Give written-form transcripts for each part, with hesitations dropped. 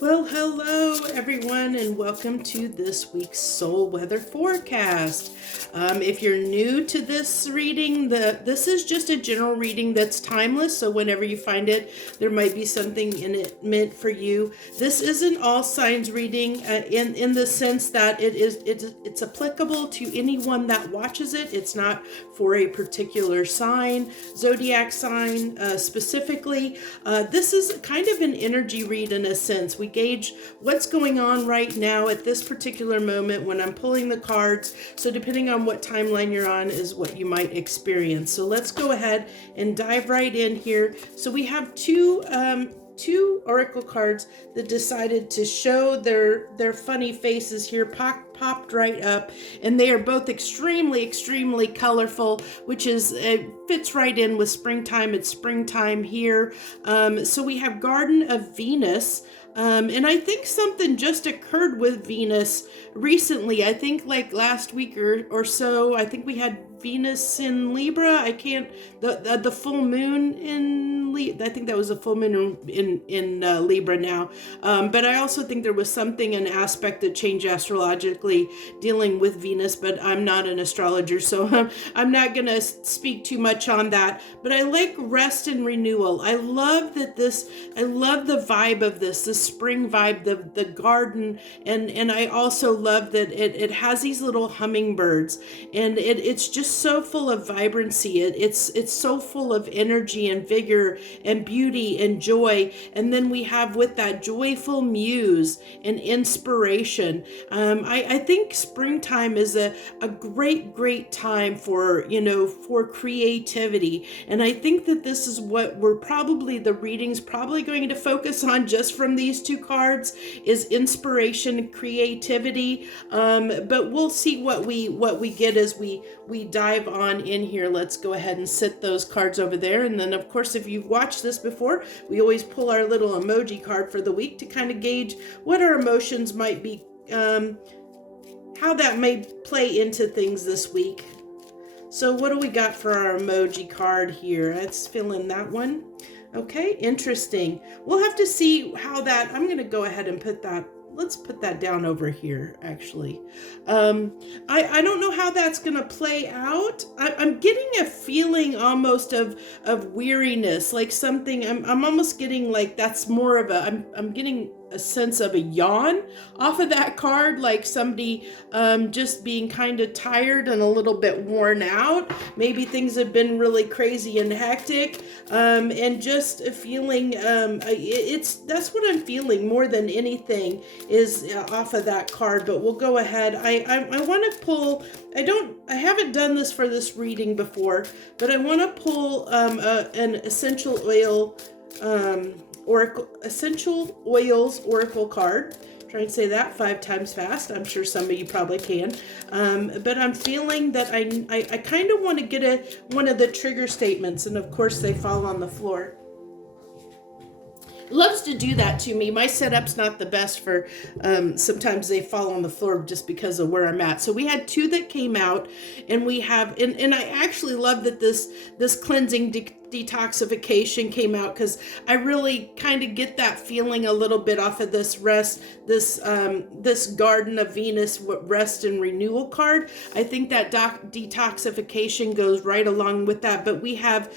Well, hello everyone, and welcome to this week's soul weather forecast. If you're new to this reading, this is just a general reading that's timeless. So whenever you find it, there might be something in it meant for you. This isn't all signs reading in the sense that it's applicable to anyone that watches it. It's not for a particular sign, zodiac sign specifically. This is kind of an energy read in a sense. We gauge what's going on right now at this particular moment when I'm pulling the cards. So depending on what timeline you're on is what you might experience. So let's go ahead and dive right in here. So we have two oracle cards that decided to show their funny faces here, popped right up, and they are both extremely colorful, which is fits right in with springtime. It's springtime here. So we have Garden of Venus. And I think something just occurred with Venus recently. I think like last week or so, I think we had Venus in Libra. The full moon in Libra. I think that was a full moon in Libra now. But I also think there was something, an aspect that changed astrologically dealing with Venus, but I'm not an astrologer, so I'm not going to speak too much on that. But I like rest and renewal. I love the vibe of this spring vibe, the garden, and I also love that it has these little hummingbirds, and it's just so full of vibrancy. It's so full of energy and vigor and beauty and joy. And then we have with that joyful muse and inspiration. I think springtime is a great time for creativity. And I think that this is what the reading's probably going to focus on just from these two cards is inspiration and creativity. But we'll see what we get as we dive on in here. Let's go ahead and sit those cards over there. And then of course, if you've watched this before, we always pull our little emoji card for the week to kind of gauge what our emotions might be, how that may play into things this week. So what do we got for our emoji card here? Let's fill in that one. Okay, interesting. We'll have to see how that, I'm going to go ahead and let's put that down over here, actually. I don't know how that's going to play out. I'm getting a feeling almost of weariness, like something, I'm almost getting like that's more of I'm getting a sense of a yawn off of that card, like somebody just being kind of tired and a little bit worn out. Maybe things have been really crazy and hectic, and just a feeling, that's what I'm feeling more than anything is off of that card. But we'll go ahead. I want to pull, I haven't done this for this reading before, but I want to pull an essential essential oils oracle card. Try and say that 5 times fast. I'm sure some of you probably can. But I'm feeling that I kind of want to get one of the trigger statements, and of course they fall on the floor. Loves to do that to me. My setup's not the best for, sometimes they fall on the floor just because of where I'm at. So we had 2 that came out, and we have, and I actually love that this cleansing detoxification came out, because I really kind of get that feeling a little bit off of this this Garden of Venus rest and renewal card. I think that detoxification goes right along with that. But we have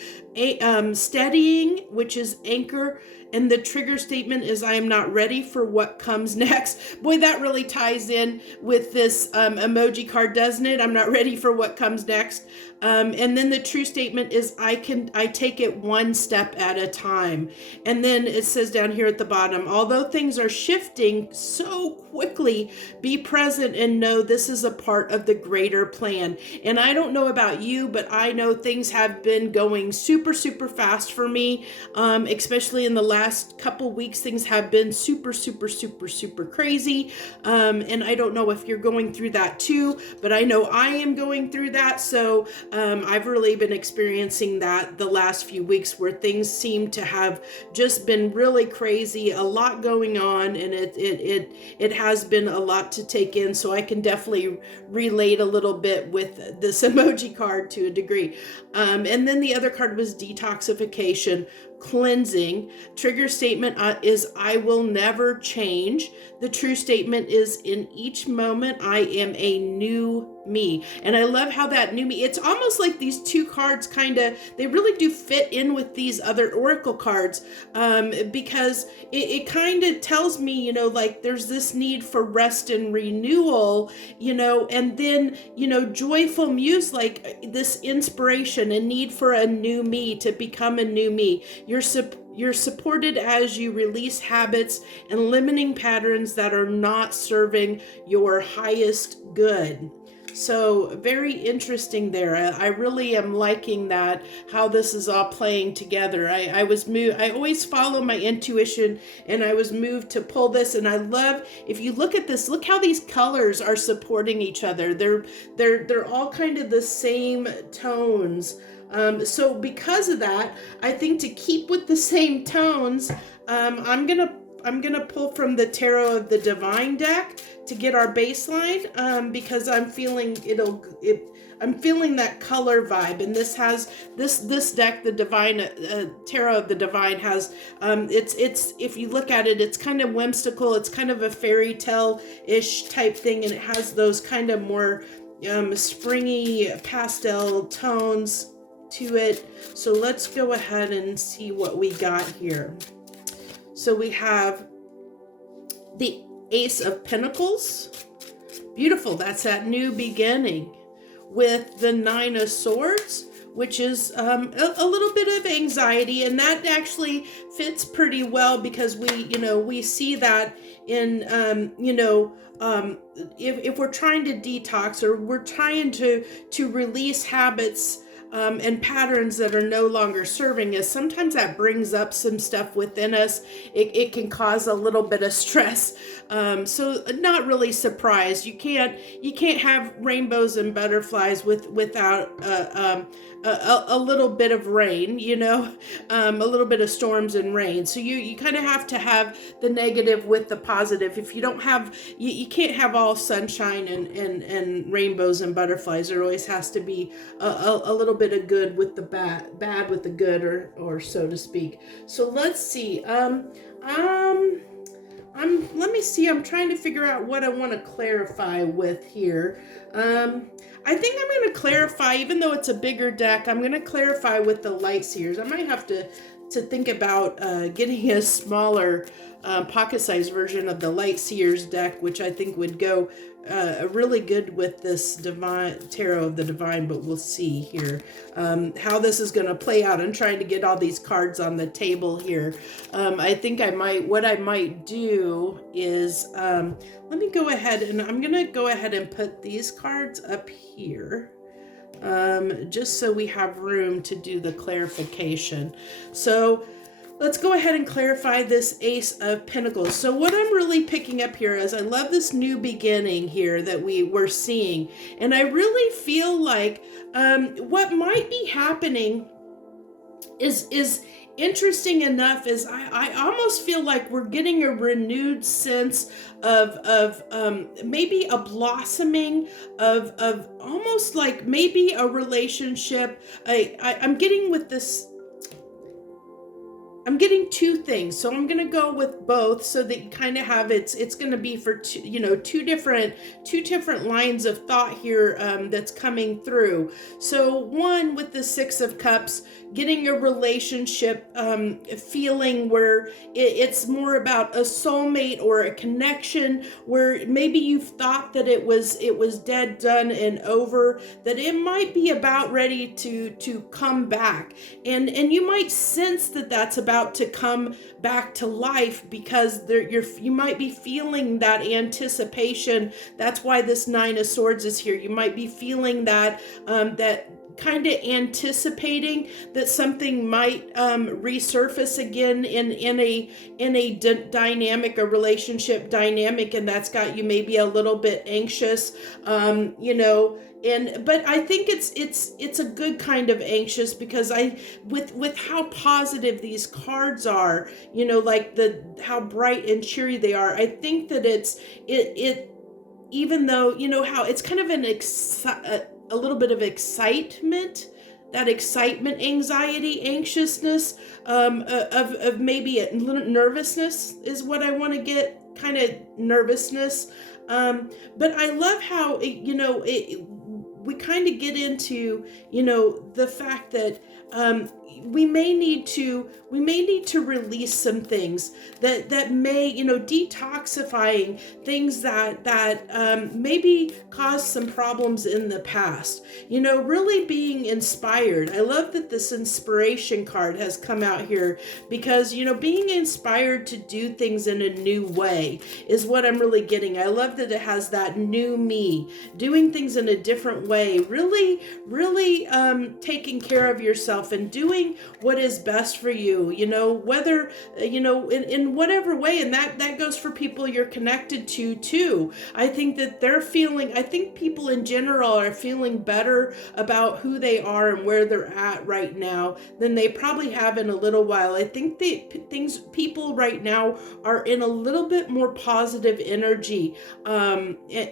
steadying, which is anchor, and the trigger statement is I am not ready for what comes next. Boy, that really ties in with this emoji card, doesn't it? I'm not ready for what comes next. And then the true statement is I take it one step at a time. And then it says down here at the bottom, although things are shifting so quickly, be present and know this is a part of the greater plan. And I don't know about you, but I know things have been going super fast for me, especially in the last couple weeks. Things have been super crazy. And I don't know if you're going through that too, but I know I am going through that. So I've really been experiencing that the last few weeks, where things seem to have just been really crazy, a lot going on, and it has been a lot to take in. So I can definitely relate a little bit with this emoji card to a degree. And then the other card was detoxification. cleansing. Trigger statement is I will never change. The true statement is in each moment I am a new me. And I love how that new me, it's almost like these two cards they really do fit in with these other oracle cards, because it kind of tells me, like there's this need for rest and renewal, and then, joyful muse, like this inspiration and need for a new me to become a new me. You're supported as you release habits and limiting patterns that are not serving your highest good. So very interesting there. I really am liking that, how this is all playing together. I was moved. I always follow my intuition, and I was moved to pull this. And I love, if you look at this, look how these colors are supporting each other. They're all kind of the same tones. So because of that, I think to keep with the same tones, I'm gonna pull from the Tarot of the Divine deck to get our baseline, because I'm feeling I'm feeling that color vibe, and this has this deck, the Divine Tarot of the Divine, has it's if you look at it, it's kind of whimsical. It's kind of a fairy tale ish type thing, and it has those kind of more springy pastel tones to it. So let's go ahead and see what we got here. So we have the Ace of Pentacles. Beautiful. That's that new beginning. With the Nine of Swords, which is a little bit of anxiety, and that actually fits pretty well because we see that in if we're trying to detox, or we're trying to release habits and patterns that are no longer serving us, sometimes that brings up some stuff within us. It can cause a little bit of stress. So not really surprised. You can't have rainbows and butterflies without a little bit of rain, a little bit of storms and rain. So you kind of have to have the negative with the positive. If you don't have, you can't have all sunshine and rainbows and butterflies. There always has to be a little bit of good with the bad with the good, or so to speak. So let's see. Let me see. I'm trying to figure out what I want to clarify with here. I think I'm going to clarify, even though it's a bigger deck, I'm going to clarify with the Light Seers. I might have to think about getting a smaller pocket-sized version of the Light Seers deck, which I think would go really good with this Divine Tarot of the Divine, but we'll see here how this is going to play out. I'm trying to get all these cards on the table here. I think what I might do is, let me go ahead, and I'm going to go ahead and put these cards up here. Just so we have room to do the clarification. So let's go ahead and clarify this Ace of Pentacles. So what I'm really picking up here is I love this new beginning here that we're seeing. And I really feel like what might be happening is interesting enough, is I almost feel like we're getting a renewed sense of maybe a blossoming of almost like maybe a relationship. I'm getting with this, I'm getting two things, so I'm going to go with both so that you kind of have it's going to be for two different lines of thought here that's coming through. So one, with the Six of Cups, getting a relationship feeling where it's more about a soulmate or a connection, where maybe you've thought that it was dead, done, and over, that it might be about ready to come back, and you might sense that that's about to come back to life, because you might be feeling that anticipation. That's why this Nine of Swords is here. You might be feeling that kind of anticipating that something might resurface again in a dynamic, a relationship dynamic, and that's got you maybe a little bit anxious, but I think it's a good kind of anxious, because with how positive these cards are, like how bright and cheery they are, I think that it even though how it's kind of a little bit of excitement that excitement, anxiety, anxiousness, of maybe a little nervousness is what I want to get, kind of nervousness. But I love how we kind of get into, the fact that we may need to release some things that may, detoxifying things that maybe caused some problems in the past. Really being inspired. I love that this inspiration card has come out here, because being inspired to do things in a new way is what I'm really getting. I love that it has that new me, doing things in a different way, really taking care of yourself and doing what is best for you, whether in whatever way. And that goes for people you're connected to too. I think that I think people in general are feeling better about who they are and where they're at right now than they probably have in a little while. I think people right now are in a little bit more positive energy,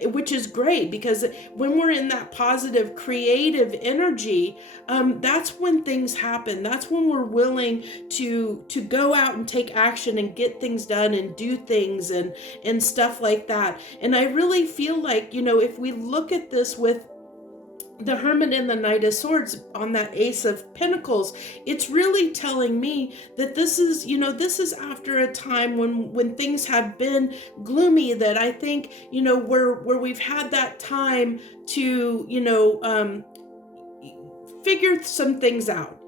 which is great, because when we're in that positive creative energy, that's when things happen. That's when we're willing to go out and take action and get things done and do things and stuff like that. And I really feel like, if we look at this with the Hermit and the Knight of Swords on that Ace of Pentacles, it's really telling me that this is after a time when things have been gloomy, that I think, where we've had that time to, figured some things out.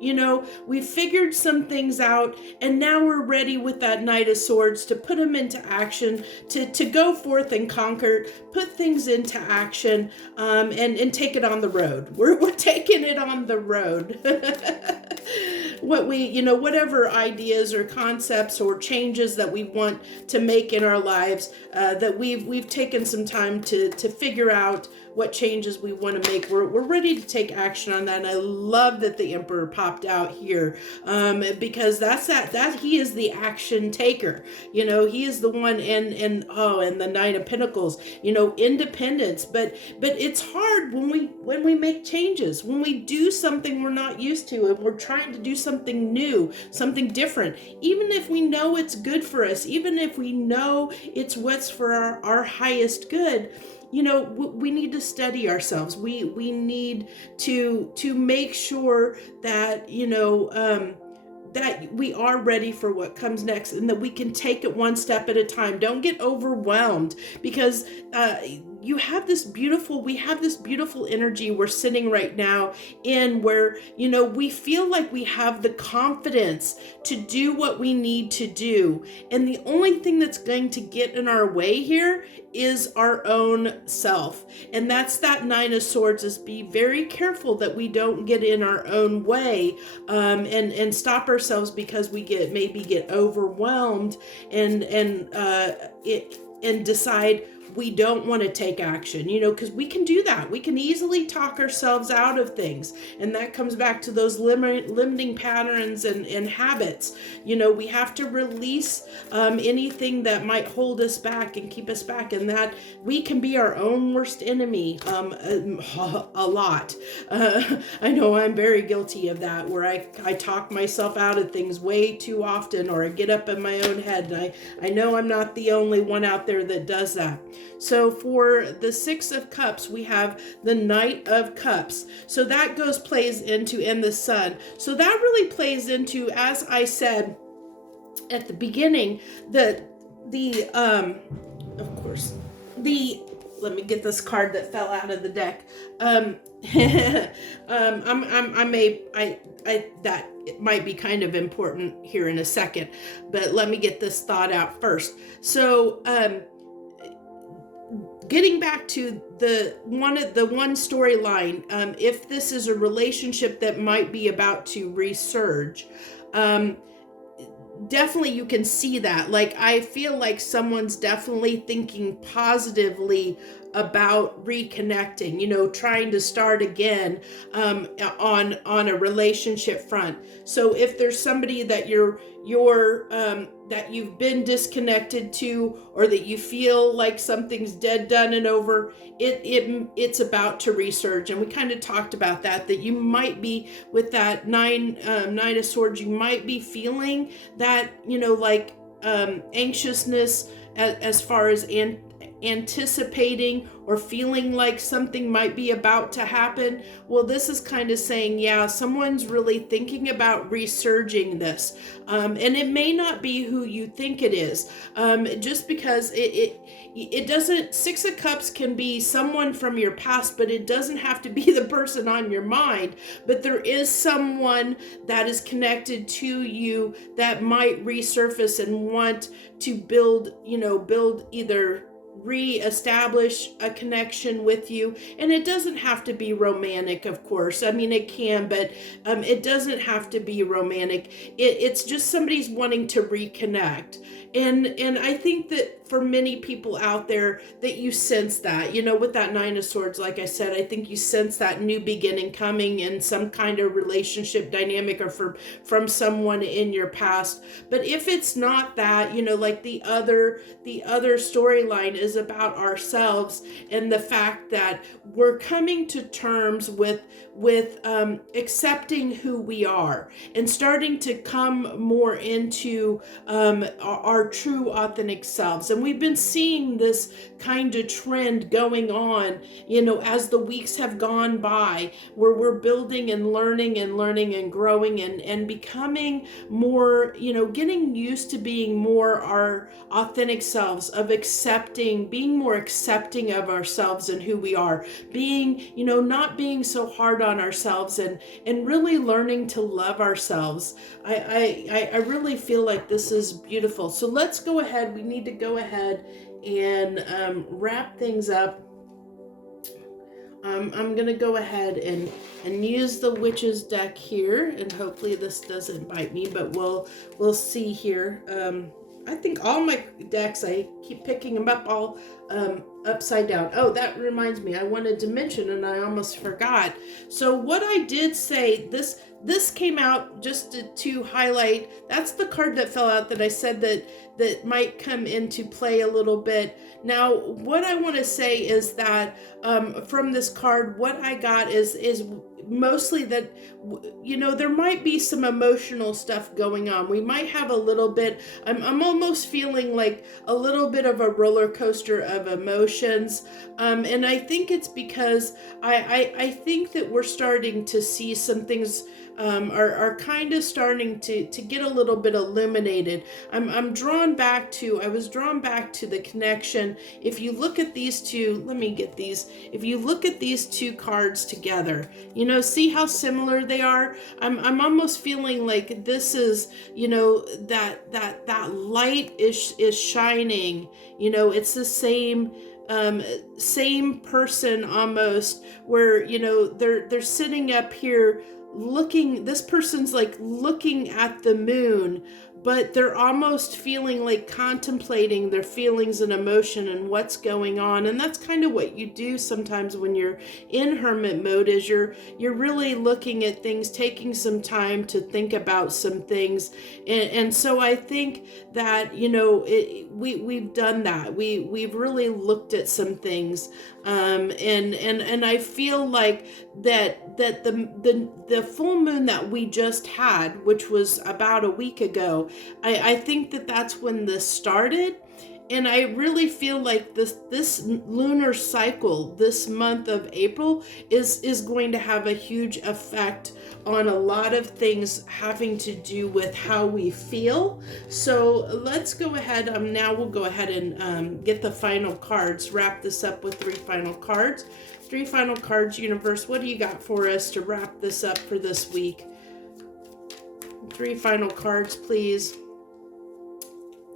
We figured some things out, and now we're ready with that Knight of Swords to put them into action, to go forth and conquer, put things into action, and take it on the road. We're taking it on the road. Whatever ideas or concepts or changes that we want to make in our lives, that we've taken some time to figure out what changes we want to make. We're ready to take action on that. And I love that the Emperor popped out here, because that he is the action taker. He is the one, and the Nine of Pentacles, independence. But it's hard when we make changes, when we do something we're not used to, and we're trying to do something new, something different, even if we know it's good for us, even if we know it's what's for our highest good. We need to study ourselves. We need to make sure that, that we are ready for what comes next, and that we can take it one step at a time. Don't get overwhelmed, because we have this beautiful energy we're sitting right now in, where, we feel like we have the confidence to do what we need to do. And the only thing that's going to get in our way here is our own self. And that's that Nine of Swords, is be very careful that we don't get in our own way, and stop ourselves because we get overwhelmed and decide we don't want to take action, because we can do that. We can easily talk ourselves out of things. And that comes back to those limiting patterns and habits. We have to release anything that might hold us back and keep us back, and that we can be our own worst enemy a lot. I know I'm very guilty of that, where I talk myself out of things way too often, or I get up in my own head. And I know I'm not the only one out there that does that. So for the Six of Cups, we have the Knight of Cups. So that plays into, and the Sun. So that really plays into, as I said at the beginning, let me get this card that fell out of the deck. That it might be kind of important here in a second, but let me get this thought out first. So, getting back to the one storyline, if this is a relationship that might be about to resurge, definitely you can see that. Like, I feel like someone's definitely thinking positively about reconnecting, trying to start again on a relationship front. So if there's somebody that you're you've been disconnected to, or that you feel like something's dead, done, and over, it's about to resurge. And we kind of talked about that you might be with that nine of swords, you might be feeling that, like anxiousness as far as anticipating or feeling like something might be about to happen. Well, this is kind of saying, yeah, someone's really thinking about resurging this. And it may not be who you think it is. Just because it doesn't, Six of Cups can be someone from your past, but it doesn't have to be the person on your mind. But there is someone that is connected to you that might resurface and want to build either re-establish a connection with you. And it doesn't have to be romantic, of course. I mean, it can, but it doesn't have to be romantic. It's just somebody's wanting to reconnect. And I think that for many people out there that you sense that, with that Nine of Swords, like I said, I think you sense that new beginning coming in some kind of relationship dynamic or from someone in your past. But if it's not that, like the other storyline is about ourselves and the fact that we're coming to terms with accepting who we are and starting to come more into our true authentic selves. And we've been seeing this kind of trend going on, as the weeks have gone by, where we're building and learning and growing and becoming more, getting used to being more our authentic selves, of being more accepting of ourselves and who we are, being, not being so hard on ourselves and really learning to love ourselves. I really feel like this is beautiful. So let's go ahead. We need to go ahead and wrap things up. I'm going to go ahead and use the Witch's deck here, and hopefully this doesn't bite me, but we'll see here. I think all my decks, I keep picking them up all upside down. Oh, that reminds me, I wanted to mention, and I almost forgot. So what I did say, this came out just to highlight, that's the card that fell out that I said that might come into play a little bit. Now, what I want to say is that from this card, what I got is mostly that, there might be some emotional stuff going on. We might have a little bit, I'm almost feeling like a little bit of a roller coaster of emotions. And I think it's because I think that we're starting to see some things are kind of starting to get a little bit illuminated. I was drawn back to the connection. If you look at these two, let me get these. If you look at these two cards together, see how similar they are? I'm almost feeling like this is, that light is shining. It's the same person almost, where, they're sitting up here this person's like looking at the moon, but they're almost feeling like contemplating their feelings and emotion and what's going on. And that's kind of what you do sometimes when you're in hermit mode, is you're really looking at things, taking some time to think about some things. And so I think that, we've done that. We've really looked at some things. And I feel like that the full moon that we just had, which was about a week ago, I think that's when this started. And I really feel like this lunar cycle, this month of April, is going to have a huge effect on a lot of things having to do with how we feel. So let's go ahead. Now we'll go ahead and get the final cards, wrap this up with 3 final cards. 3 final cards, universe. What do you got for us to wrap this up for this week? 3 final cards, please.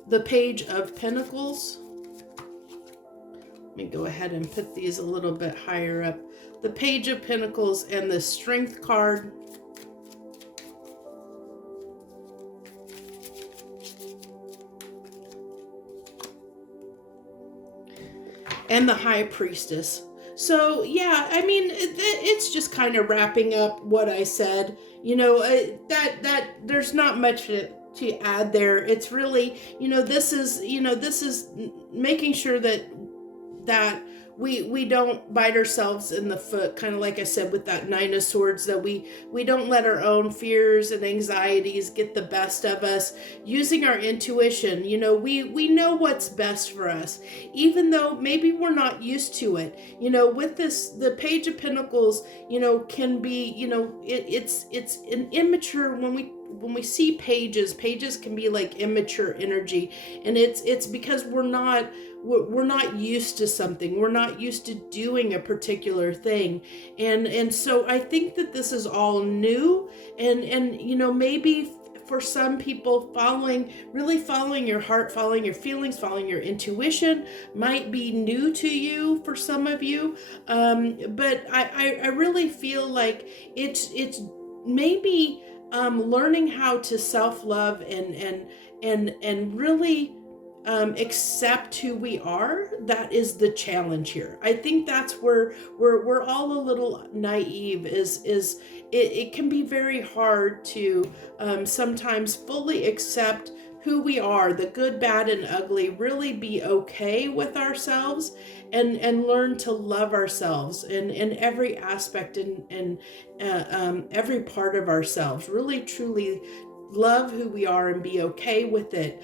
The Page of Pentacles. Let me go ahead and put these a little bit higher up. The Page of Pentacles and the Strength card. And the High Priestess. So yeah, I mean, it's just kind of wrapping up what I said. That there's not much add there. It's really, this is, making sure that we don't bite ourselves in the foot, kind of like I said with that Nine of Swords, that we don't let our own fears and anxieties get the best of us. Using our intuition, we know what's best for us, even though maybe we're not used to it. With this, the Page of Pentacles, can be, it's an immature, when we see pages can be like immature energy, and it's because we're not used to something. We're not used to doing a particular thing. And so I think that this is all new, and maybe for some people, following your heart, following your feelings, following your intuition might be new to you for some of you. But I really feel like it's maybe learning how to self-love and really accept who we are. That is the challenge here. I think that's where we're all a little naive. It can be very hard to sometimes fully accept who we are, the good, bad, and ugly, really be okay with ourselves, and learn to love ourselves in every aspect and every part of ourselves. Really, truly love who we are and be okay with it.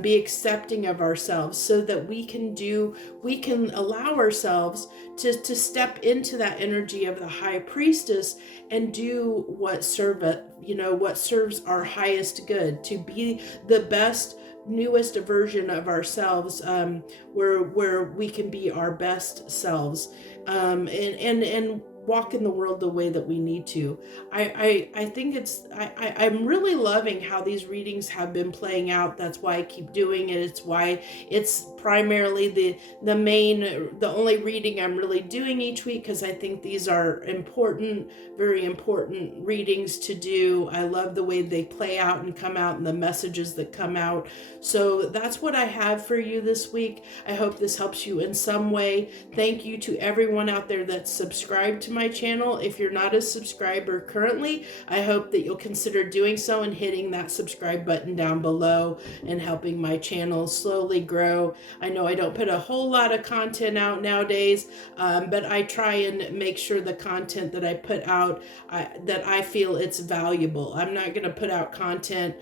Be accepting of ourselves, so that we can allow ourselves to step into that energy of the High Priestess and do what serves our highest good, to be the best, newest version of ourselves, where we can be our best selves, and walk in the world the way that we need to. I think I'm really loving how these readings have been playing out. That's why I keep doing it. It's why it's primarily the only reading I'm really doing each week, because I think these are important, very important readings to do. I love the way they play out and come out, and the messages that come out. So that's what I have for you this week. I hope this helps you in some way. Thank you to everyone out there that's subscribed to my channel. If you're not a subscriber currently, I hope that you'll consider doing so and hitting that subscribe button down below, and helping my channel slowly grow. I know I don't put a whole lot of content out nowadays, but I try and make sure the content that I put out, that I feel it's valuable. I'm not going to put out content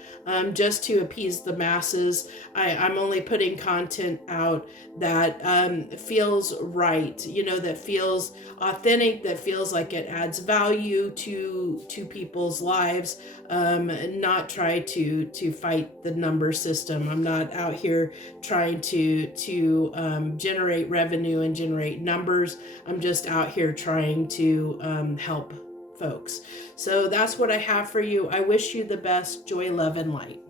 just to appease the masses. I'm only putting content out that feels right, that feels authentic, that feels like it adds value to people's lives, not try to fight the number system. I'm not out here trying to generate revenue and generate numbers. I'm just out here trying to help folks. So that's what I have for you. I wish you the best. Joy, love, and light.